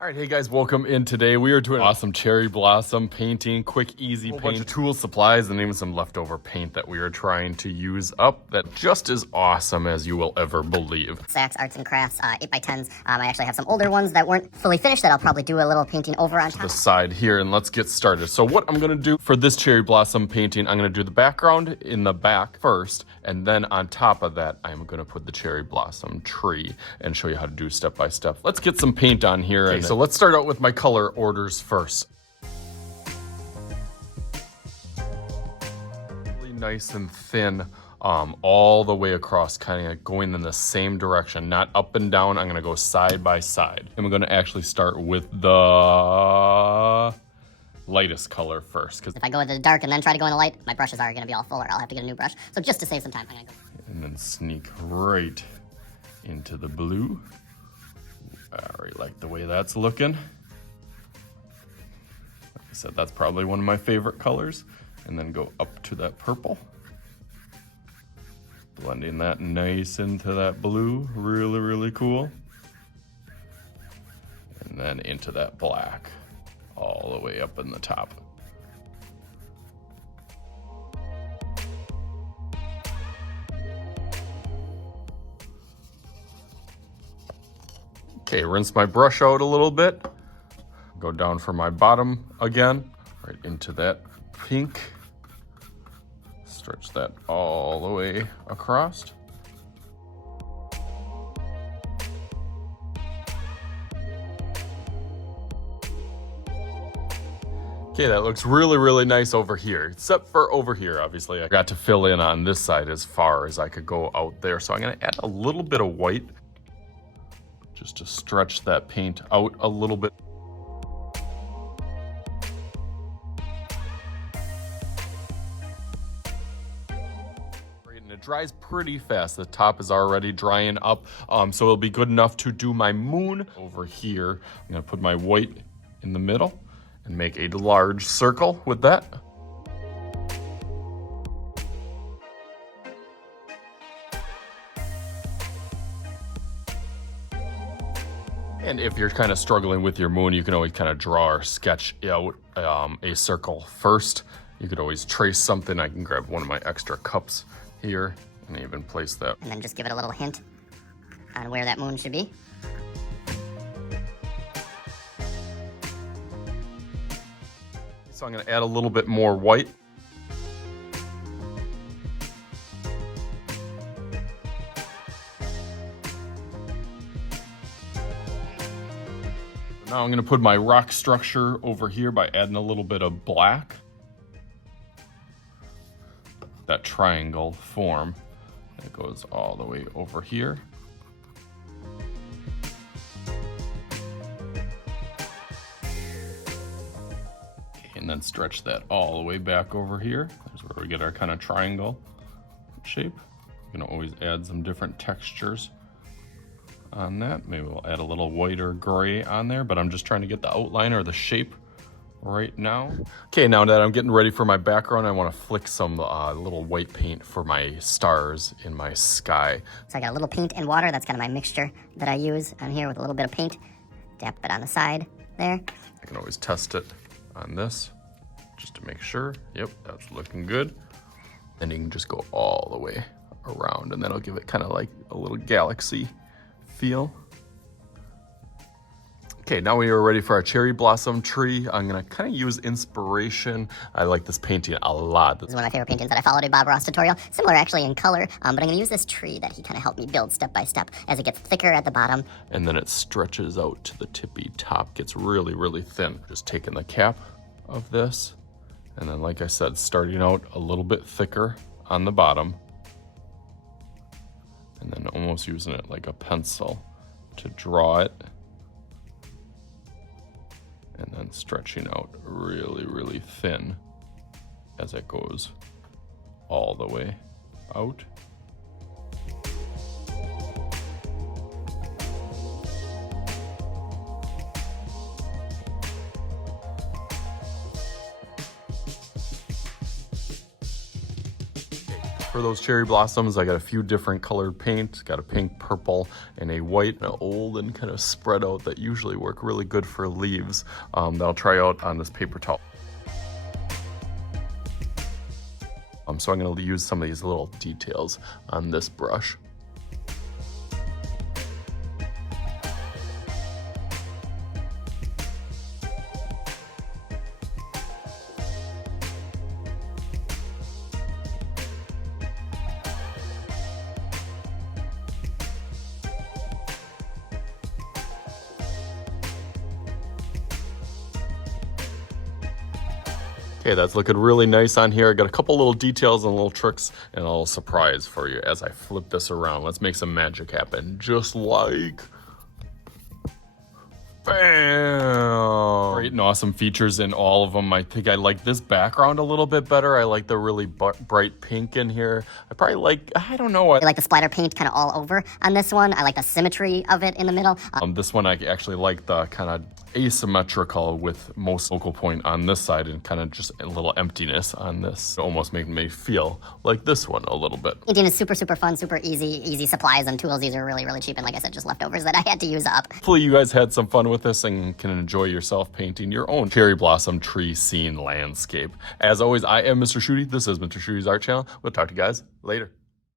All right, hey guys, welcome in. Today we are doing awesome cherry blossom painting, quick, easy paint. Bunch of tools, supplies, and even some leftover paint that we are trying to use up that just as awesome as you will ever believe. Saks Arts and Crafts 8x10s. I actually have some older ones that weren't fully finished that I'll probably do a little painting over on top. The side here, and let's get started. So what I'm gonna do for this cherry blossom painting, I'm gonna do the background in the back first, and then on top of that, I'm gonna put the cherry blossom tree and show you how to do step by step. Let's get some paint on here. Okay, so let's start out with my color orders first. Really nice and thin all the way across, kind of going in the same direction, not up and down. I'm gonna go side by side. And we're gonna actually start with the lightest color first. If I go with the dark and then try to go in the light, my brushes are gonna be all full, or I'll have to get a new brush. So just to save some time, I'm gonna go. And then sneak right into the blue. I already like the way that's looking. Like I said, that's probably one of my favorite colors. And then go up to that purple. Blending that nice into that blue. Really, really cool. And then into that black, all the way up in the top. Okay, rinse my brush out a little bit. Go down for my bottom again, right into that pink. Stretch that all the way across. Okay, that looks really, really nice over here, except for over here, obviously. I got to fill in on this side as far as I could go out there. So I'm gonna add a little bit of white just to stretch that paint out a little bit. And it dries pretty fast. The top is already drying up, so it'll be good enough to do my moon. Over here, I'm gonna put my white in the middle and make a large circle with that. And if you're kind of struggling with your moon, you can always kind of draw or sketch out a circle first. You could always trace something. I can grab one of my extra cups here and even place that. And then just give it a little hint on where that moon should be. So I'm gonna add a little bit more white. Now I'm gonna put my rock structure over here by adding a little bit of black. That triangle form that goes all the way over here. And then stretch that all the way back over here. There's where we get our kind of triangle shape. You can always add some different textures on that. Maybe we'll add a little white or gray on there, but I'm just trying to get the outline or the shape right now. Okay, now that I'm getting ready for my background, I want to flick some little white paint for my stars in my sky. So I got a little paint and water. That's kind of my mixture that I use on here with a little bit of paint. Dap it on the side there. I can always test it on this just to make sure. Yep, that's looking good. And you can just go all the way around, and that'll give it kind of like a little galaxy feel. Okay, now we are ready for our cherry blossom tree. I'm gonna kind of use inspiration. I like this painting a lot. This is one of my favorite paintings that I followed a Bob Ross tutorial. Similar actually in color, but I'm gonna use this tree that he kind of helped me build step by step as it gets thicker at the bottom. And then it stretches out to the tippy top, gets really, really thin. Just taking the cap of this, and then like I said, starting out a little bit thicker on the bottom, and then almost using it like a pencil to draw it, and then stretching out really, really thin as it goes all the way out. For those cherry blossoms, I got a few different colored paint. Got a pink, purple, and a white, an old and kind of spread out that usually work really good for leaves that I'll try out on this paper towel. So I'm gonna use some of these little details on this brush. Okay, that's looking really nice on here. I got a couple little details and little tricks and a little surprise for you as I flip this around. Let's make some magic happen, just like... Bam! Great and awesome features in all of them. I think I like this background a little bit better. I like the really bright pink in here. I probably like, I don't know. I like the splatter paint kind of all over on this one. I like the symmetry of it in the middle. This one I actually like the kind of asymmetrical with most focal point on this side and kind of just a little emptiness on this. It almost made me feel like this one a little bit. Painting is super, super fun, super easy supplies and tools. These are really, really cheap. And like I said, just leftovers that I had to use up. Hopefully you guys had some fun with this and can enjoy yourself painting your own cherry blossom tree scene landscape. As always, I am Mr. Shooty. This is Mr. Shooty's Art Channel. We'll talk to you guys later.